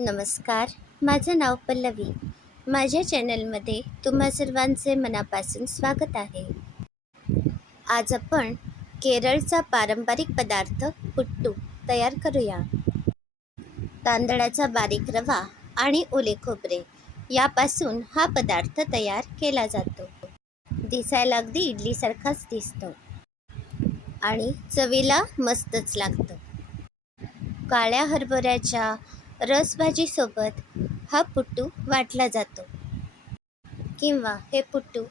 नमस्कार, माझं नाव पल्लवी. माझ्या चॅनलमध्ये तुम्हा सर्वांचे मनापासून स्वागत आहे. आज आपण केरळचा पारंपरिक पदार्थ पुट्टू तयार करूया. तांदळाचा बारीक रवा आणि ओले खोबरे यापासून हा पदार्थ तयार केला जातो. दिसायला अगदी इडलीसारखाच दिसतो आणि चवीला मस्तच लागतं. काळ्या हरभऱ्याच्या रसभाजीसोबत हा पुट्टू वाटला जातो किंवा हे पुट्टू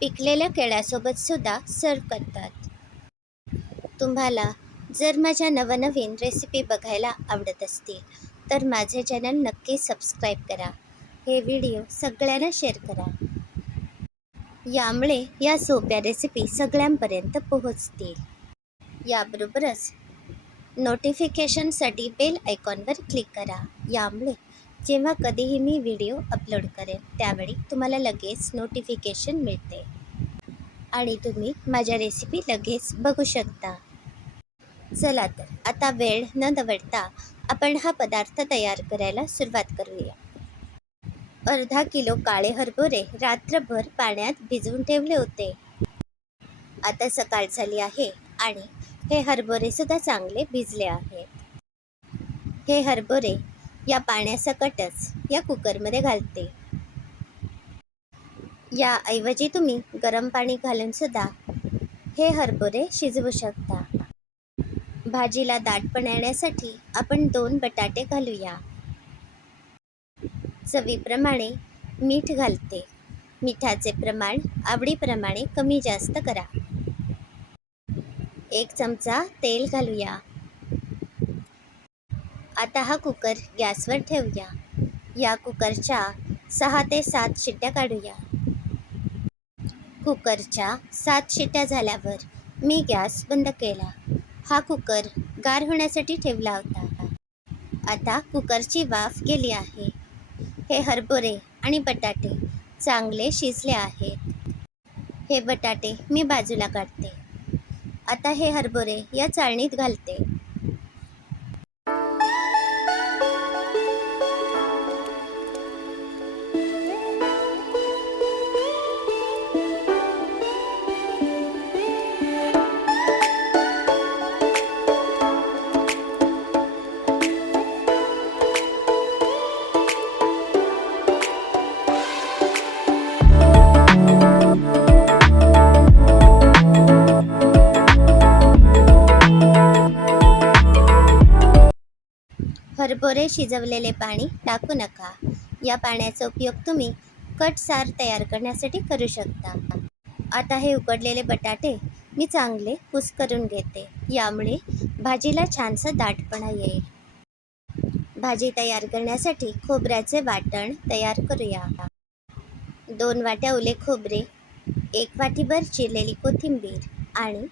पिकलेल्या केळ्यासोबत सुद्धा सर्व करतात. तुम्हाला जर माझ्या नवनवीन रेसिपी बघायला आवडत असतील तर माझे चॅनल नक्की सबस्क्राईब करा. हे व्हिडिओ सगळ्यांना शेअर करा. यामुळे या सोप्या रेसिपी सगळ्यांपर्यंत पोहोचतील. याबरोबरच नोटिफिकेशनसाठी बेल आयकॉनवर क्लिक करा. यामुळे जेव्हा कधीही मी व्हिडिओ अपलोड करेन त्यावेळी तुम्हाला लगेच नोटिफिकेशन मिळते आणि तुम्ही माझ्या रेसिपी लगेच बघू शकता. चला तर आता वेळ न दवडता आपण हा पदार्थ तयार करायला सुरुवात करूया. अर्धा किलो काळे हरभरे रात्रभर पाण्यात भिजवून ठेवले होते. आता सकाळ झाली आहे आणि हे हरभरे सुद्धा चांगले भिजले आहेत. हे हरभरे या पाण्यासकटच या कुकरमध्ये घालते. याऐवजी तुम्ही गरम पाणी घालून सुद्धा हे हरभरे शिजवू शकता. भाजीला दाटपणा येण्यासाठी आपण 2 बटाटे घालूया. चवीप्रमाणे मीठ घालते. मिठाचे प्रमाण आवडीप्रमाणे कमी जास्त करा. 1 चमचा तेल घालूया. आता हा कुकर गॅसवर ठेवूया. या कुकरच्या 6 ते 7 शिट्ट्या काढूया. कुकरच्या 7 शिट्ट्या झाल्यावर मी गॅस बंद केला. हा कुकर गार होण्यासाठी ठेवला होता. आता कुकरची वाफ गेली आहे. हे हरभरे आणि बटाटे चांगले शिजले आहेत. हे बटाटे मी बाजूला काढते. आता हे हरभरे या चाळणीत घालते. हरभरे शिजवलेले पाणी टाकू नका. या पाण्याचा उपयोग तुम्ही कटसार तयार करण्यासाठी करू शकता. आता हे उकडलेले बटाटे मी चांगले कुस्करून घेते. यामुळे भाजीला छानसा दाटपणा येईल. भाजी तयार करण्यासाठी खोबऱ्याचे वाटण तयार करूया. 2 वाट्या ओले खोबरे, 1 वाटीभर चिरलेली कोथिंबीर आणि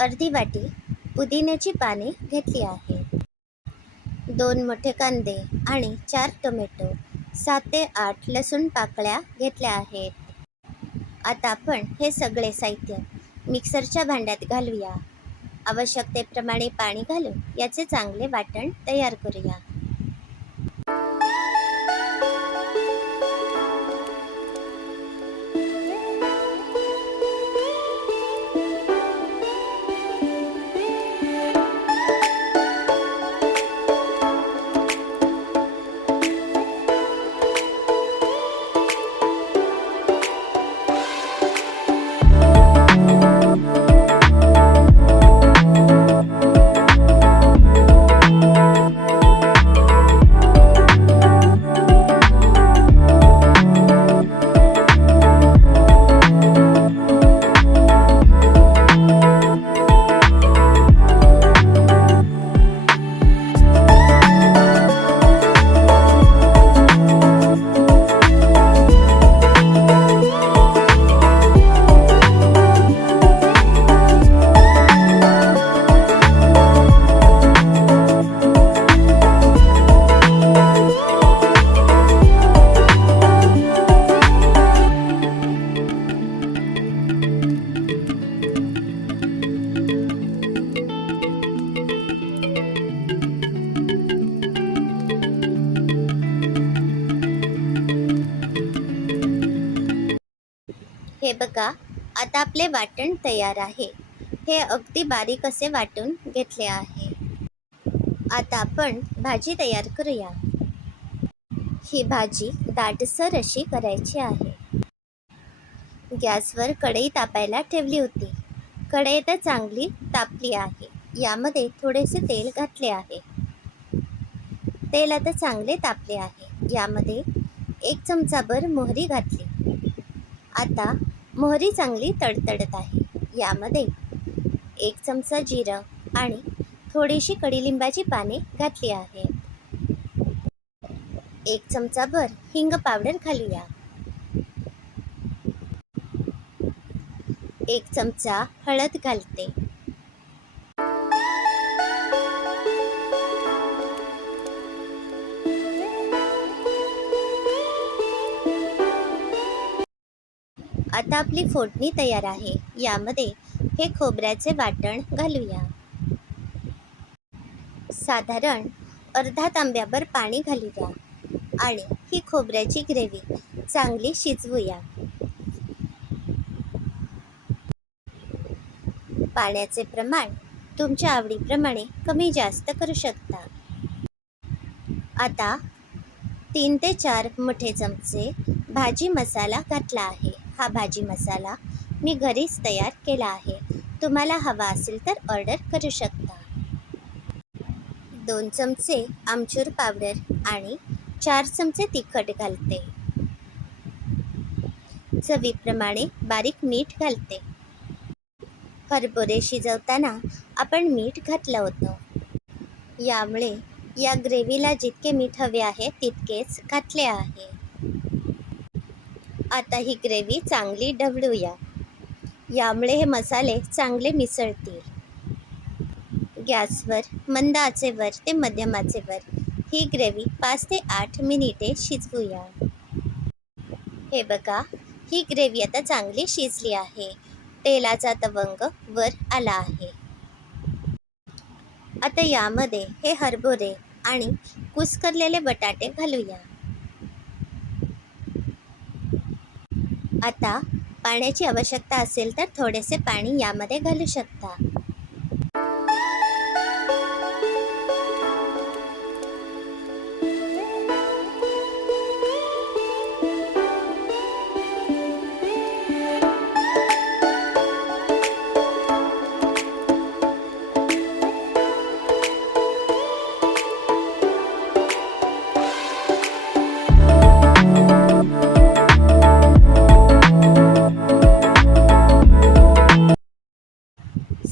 अर्धी वाटी पुदिन्याची पाने घेतली आहे. 2 मोठे कांदे आणि 4 टोमॅटो, 7 ते 8 लसूण पाकळ्या घेतल्या आहेत. आता आपण हे सगळे साहित्य मिक्सरच्या भांड्यात घालूया. आवश्यकतेप्रमाणे पाणी घालून याचे चांगले वाटण तयार करूया. हे बघा, आता आपले वाटण तयार आहे. हे अगदी बारीक असे वाटून घेतले आहे. आता आपण भाजी तयार करूया. ही भाजी दाटसर अशी करायची आहे. गॅसवर कढई तापायला ठेवली होती. कढई तर चांगली तापली आहे. यामध्ये थोडेसे तेल घातले आहे. तेल आता चांगले तापले आहे. यामध्ये 1 चमचाभर मोहरी घातली. आता मोहरी चांगली तडतडत आहे. यामध्ये 1 चमचा जिरं आणि थोडीशी कडीलिंबाची पाने घातली आहेत. 1 चमचाभर हिंग पावडर घालूया. 1 चमचा हळद घालते. आता आपली फोडणी तयार आहे. यामध्ये हे खोबऱ्याचे वाटण घालूया. साधारण अर्धा तांब्याभर पाणी घालूया आणि ही खोबऱ्याची ग्रेव्ही चांगली शिजवूया. पाण्याचे प्रमाण तुमच्या आवडीप्रमाणे कमी जास्त करू शकता. आता 3 ते 4 मोठे चमचे भाजी मसाला घातला आहे. हा भाजी मसाला मी घरीच तयार केला आहे. तुम्हाला हवा असेल तर ऑर्डर करू शकता. 2 चमचे आमचूर पावडर आणि 4 चमचे तिखट घालते. चवीप्रमाणे बारीक मीठ घालते. हरभरे शिजवताना आपण मीठ घातलं होतं. यामुळे या ग्रेव्हीला जितके मीठ हवे आहे तितकेच घातले आहे. आता ही ग्रेव्ही चांगली ढवळूया. यामुळे हे मसाले चांगले मिसळतील. गॅसवर मंद आचेवर ते मध्यम आचेवर ही ग्रेव्ही 5 ते 8 मिनिटे शिजवूया. हे बघा, ही ग्रेव्ही आता चांगली शिजली आहे. तेलाचा तवंग वर आला आहे. आता यामध्ये हे हरभरे आणि कुस्करलेले बटाटे घालूया. आता पाण्याची आवश्यकता असेल तर थोडेसे पाणी यामध्ये घालू शकता.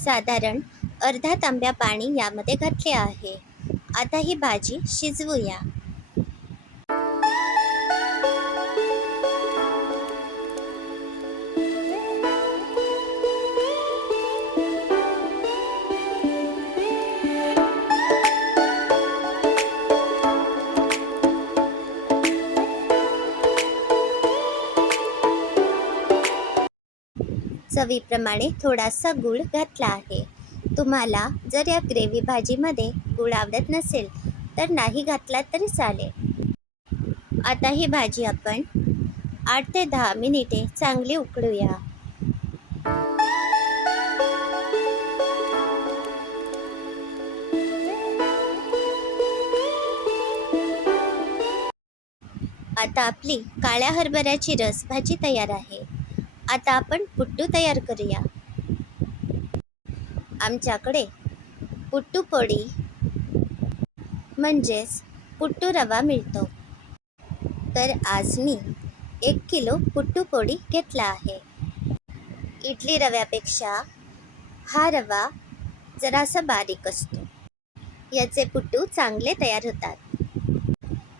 साधारण अर्धा तांब्या पाणी यामध्ये घातले आहे. आता ही भाजी शिजवूया. चवीप्रमाणे थोडासा गूळ घातला आहे. तुम्हाला जर या ग्रेव्ही भाजीमध्ये गूळ आवडत नसेल तर नाही घातला तरी चालेल. आता ही भाजी आपण 8 ते 10 मिनिटे चांगली उकळूया. आता आपली काळ्या हरभऱ्याची रस भाजी तयार आहे. आता आपण पुट्टू तयार करूया. आमच्याकडे पुट्टू पोळी म्हणजेच पुट्टू रवा मिळतो. तर आज मी 1 किलो पुट्टू पोळी घेतला आहे. इडली रव्यापेक्षा हा रवा जरासा बारीक असतो. याचे पुट्टू चांगले तयार होतात.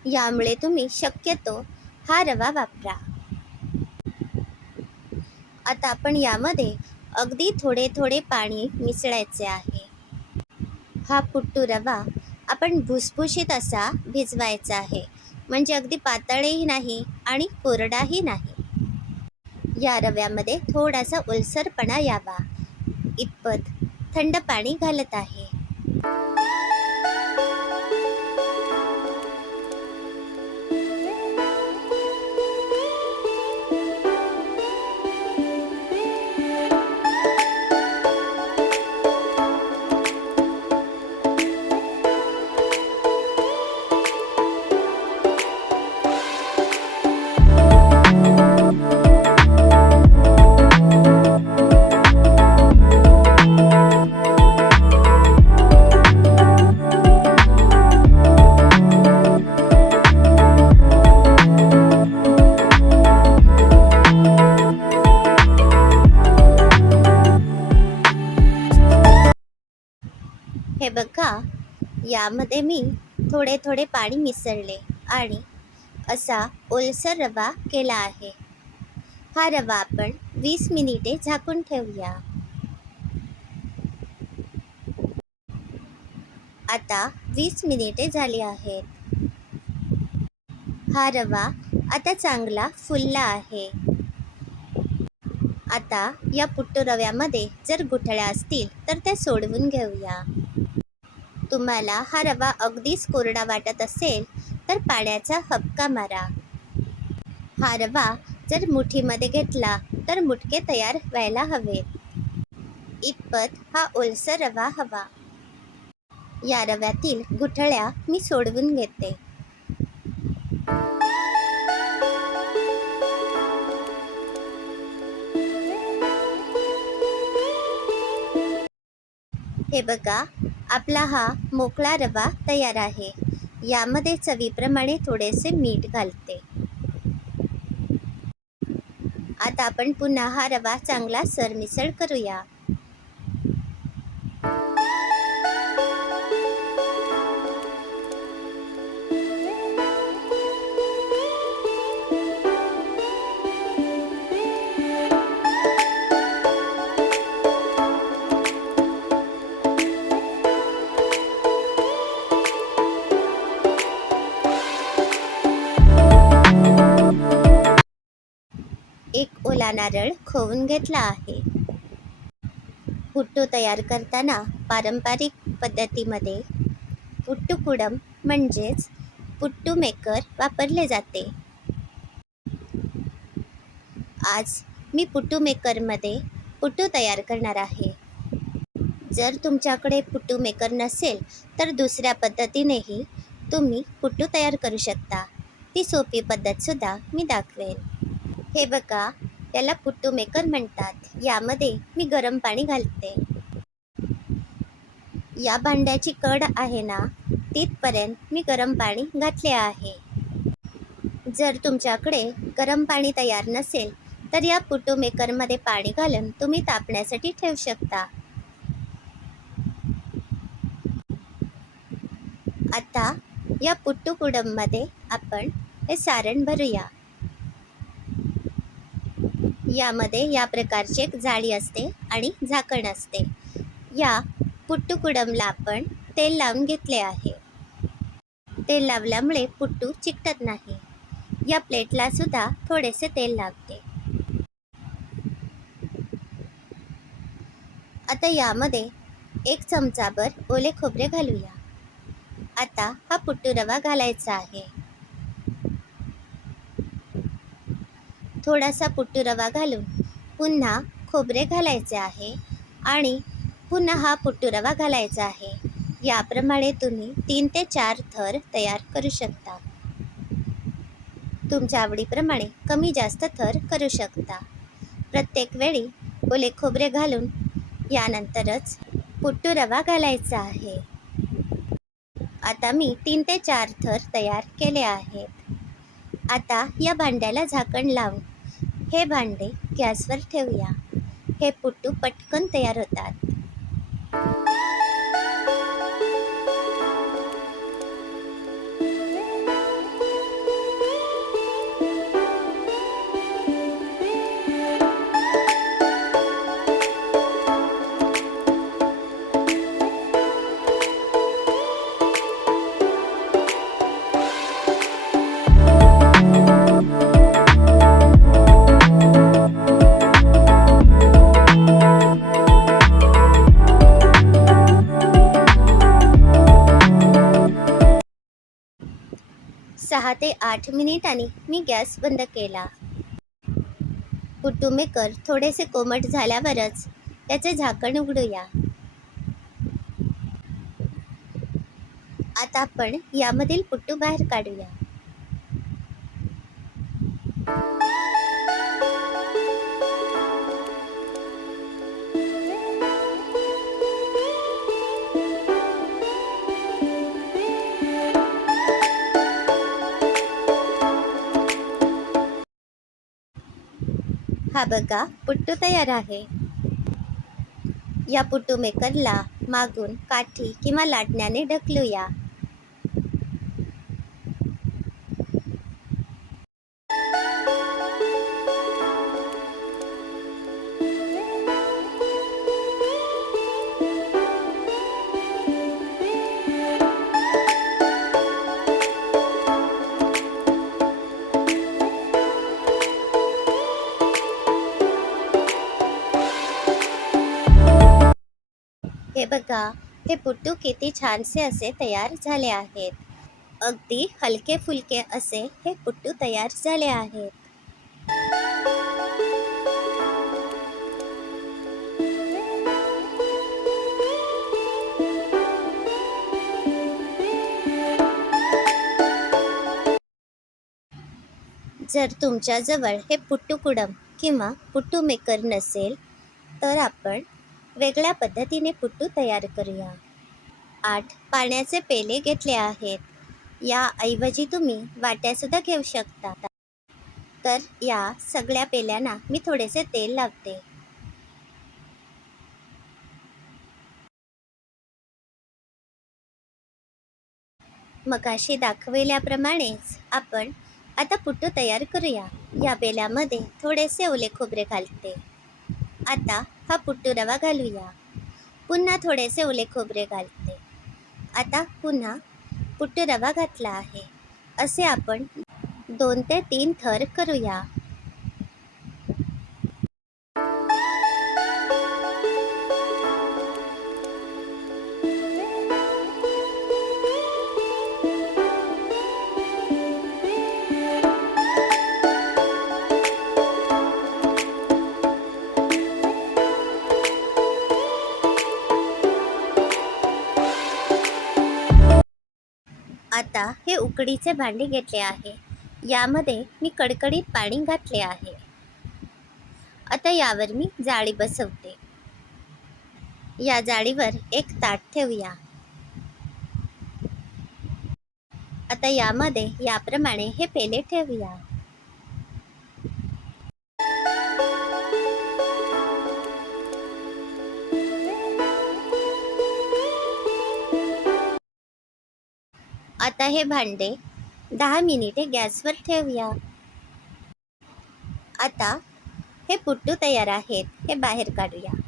यामुळे तुम्ही शक्यतो हा रवा वापरा. आता आपण यामध्ये अगदी थोडे थोडे पाणी मिसळायचे आहे. हा पुट्टू रवा आपण भुसभुशीत असा भिजवायचा आहे. म्हणजे अगदी पातळही नाही आणि कोरडाही नाही. या रव्यामध्ये थोडासा ओलसरपणा यावा इतपत थंड पाणी घालत आहे. यामध्ये मी थोडे थोडे पाणी मिसळले आणि असा ओलसर रवा केला आहे. हा रवा आपण 20 मिनिटे झाकून ठेवूया. आता 20 मिनिटे झाली आहेत. हा रवा आता चांगला फुलला आहे. आता या पुट्टू रव्यामध्ये जर गुठळ्या असतील तर त्या सोडवून घेऊया. तुम्हाला हा रवा अगदीच कोरडा वाटत असेल तर पाण्याचा हबका मारा. हा रवा जर मुठीमध्ये घेतला तर मुटके तयार व्हायला हवेत. इतपत हा ओलसर रवा हवा. या रव्यातील गुठळ्या मी सोडवून घेते. हे बघा, आपला हा मोकळा रवा तयार आहे. यामध्ये चवीप्रमाणे थोडेसे मीठ घालते. आता आपण पुन्हा हा रवा चांगला सरमिसळ करूया. एक ओला नारळ खवून घेतला आहे. पुट्टू तयार करताना पारंपरिक पद्धतीमध्ये पुट्टू कुडम म्हणजेच पुट्टू मेकर वापरले जाते. आज मी पुट्टू मेकरमध्ये पुट्टू तयार करणार आहे. जर तुमच्याकडे पुट्टू मेकर नसेल तर दुसऱ्या पद्धतीनेही तुम्ही पुट्टू तयार करू शकता. ती सोपी पद्धतसुद्धा मी दाखवेन. हे बघा, त्याला पुट्टू मेकर म्हणतात. यामध्ये मी गरम पाणी घालते. या भांड्याची कड आहे ना, तिथपर्यंत मी गरम पाणी घातले आहे. जर तुमच्याकडे गरम पाणी तयार नसेल तर या पुट्टू मेकरमध्ये पाणी घालून तुम्ही तापण्यासाठी ठेवू शकता. आता या पुट्टू कुडममध्ये आपण हे सारण भरूया. यामध्ये या प्रकारची एक जाळी असते आणि झाकण असते. या पुट्टू कुडमला आपण तेल लावून घेतले आहे. तेल लावल्यामुळे पुट्टू चिकटत नाही. या प्लेटला सुद्धा थोडेसे तेल लागते. आता यामध्ये 1 चमचाभर ओले खोबरे घालूया. आता हा पुट्टू रवा घालायचा आहे. थोडासा पुट्टू रवा घालून पुन्हा खोबरे घालायचे आहे आणि पुन्हा हा पुट्टू रवा घालायचा आहे. याप्रमाणे तुम्ही 3 ते 4 थर तयार करू शकता. तुमच्या आवडीप्रमाणे कमी जास्त थर करू शकता. प्रत्येक वेळी ओले खोबरे घालून यानंतरच पुट्टू रवा घालायचा आहे. आता मी 3 ते 4 थर तयार केले आहेत. आता या भांड्याला झाकण लावून हे भांडे गॅसवर ठेवूया. हे पुट्टू पटकन तयार होतात. सहा ते 8 मिनिटांनी मी गॅस बंद केला. पुट्टू मेकर थोडेसे कोमट झाल्यावरच त्याचे झाकण उघडूया. आता आपण यामधील पुट्टू बाहेर काढूया. हा बघा, पुट्टू तयार आहे. या पुट्टू मेकरला मागून काठी किंवा लाटण्याने ढकलूया. हे बघा, हे पुट्टू किती छानसे असे तयार झाले आहेत. अगदी हलके फुलके असे हे पुट्टू तयार झाले आहेत. जर तुमच्याजवळ हे पुट्टू कुडम किंवा पुट्टू मेकर नसेल तर आपण वेगळ्या पद्धतीने पुट्टू तयार करूया. 8 पाण्याचे पेले घेतले आहेत. याऐवजी तुम्ही वाट्यासुद्धा घेऊ शकता. तर या सगळ्या पेल्यांना मी थोडेसे तेल लावते. मगाशी दाखवल्याप्रमाणेच आपण आता पुट्टू तयार करूया. या पेल्यामध्ये थोडेसे ओले खोबरे घालते. आता हा पुट्टू रवा घालूया. पुन्हा थोडेसे ओले खोबरे घालते. आता पुन्हा पुट्टू रवा घातला आहे. असे आपण 2 ते 3 थर करूया. आता हे उकडीचे भांडे घेतले आहे. यामध्ये मी कडकडीत पाणी घातले आहे. आता यावर मी जाळी बसवते. या जाळीवर एक ताट ठेवूया. आता यामध्ये याप्रमाणे हे पेले ठेवूया. आता हे भांडे 10 मिनिटे गॅसवर ठेवूया. आता हे पुट्टू तयार आहेत. हे बाहेर काढूया.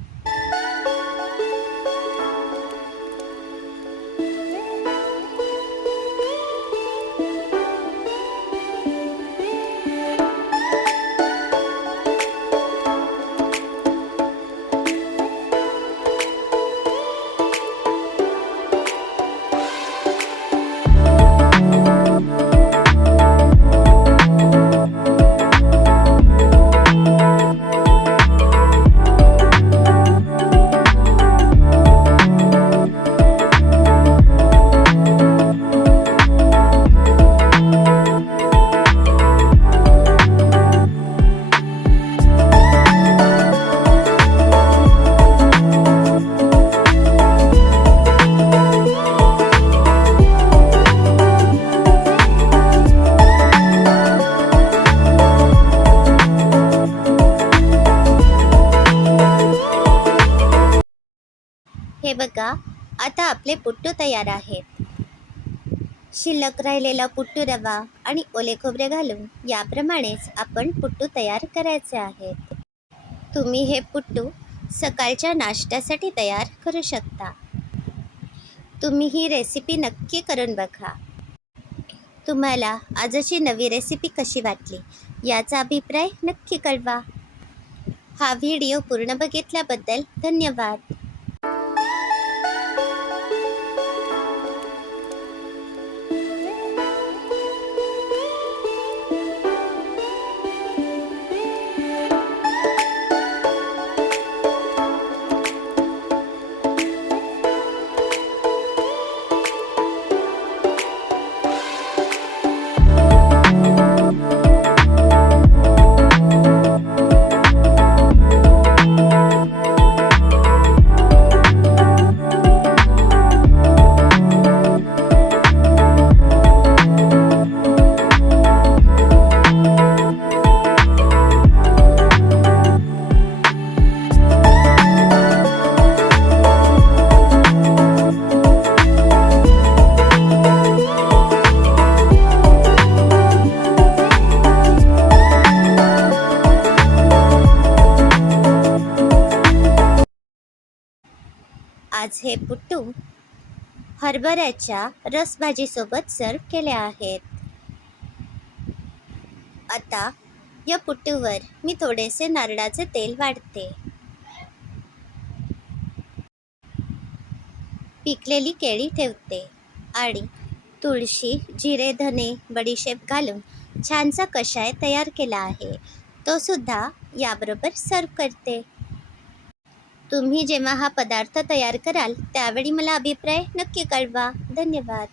हे बघा, आता आपले पुट्टू तयार आहेत. शिल्लक राहिलेला पुट्टू रवा आणि ओले खोबरे घालून याप्रमाणेच आपण पुट्टू तयार करायचे आहेत. तुम्ही हे पुट्टू सकाळच्या नाश्त्यासाठी तयार करू शकता. तुम्ही ही रेसिपी नक्की करून बघा. तुम्हाला आजची नवी रेसिपी कशी वाटली याचा अभिप्राय नक्की कळवा. हा व्हिडिओ पूर्ण बघितल्याबद्दल धन्यवाद. आज हे पुट्टू हरभऱ्याच्या रसभाजीसोबत सर्व केले आहेत. आता या पुट्टूवर मी थोडेसे नारळाचे तेल वाढते. पिकलेली केळी ठेवते आणि तुळशी, जिरे, धने, बडीशेप घालून छानसा कषाय तयार केला आहे. तो सुद्धा याबरोबर सर्व करते. तुम्ही जेव्हा हा पदार्थ तयार कराल त्यावेळी मला अभिप्राय नक्की कळवा. धन्यवाद.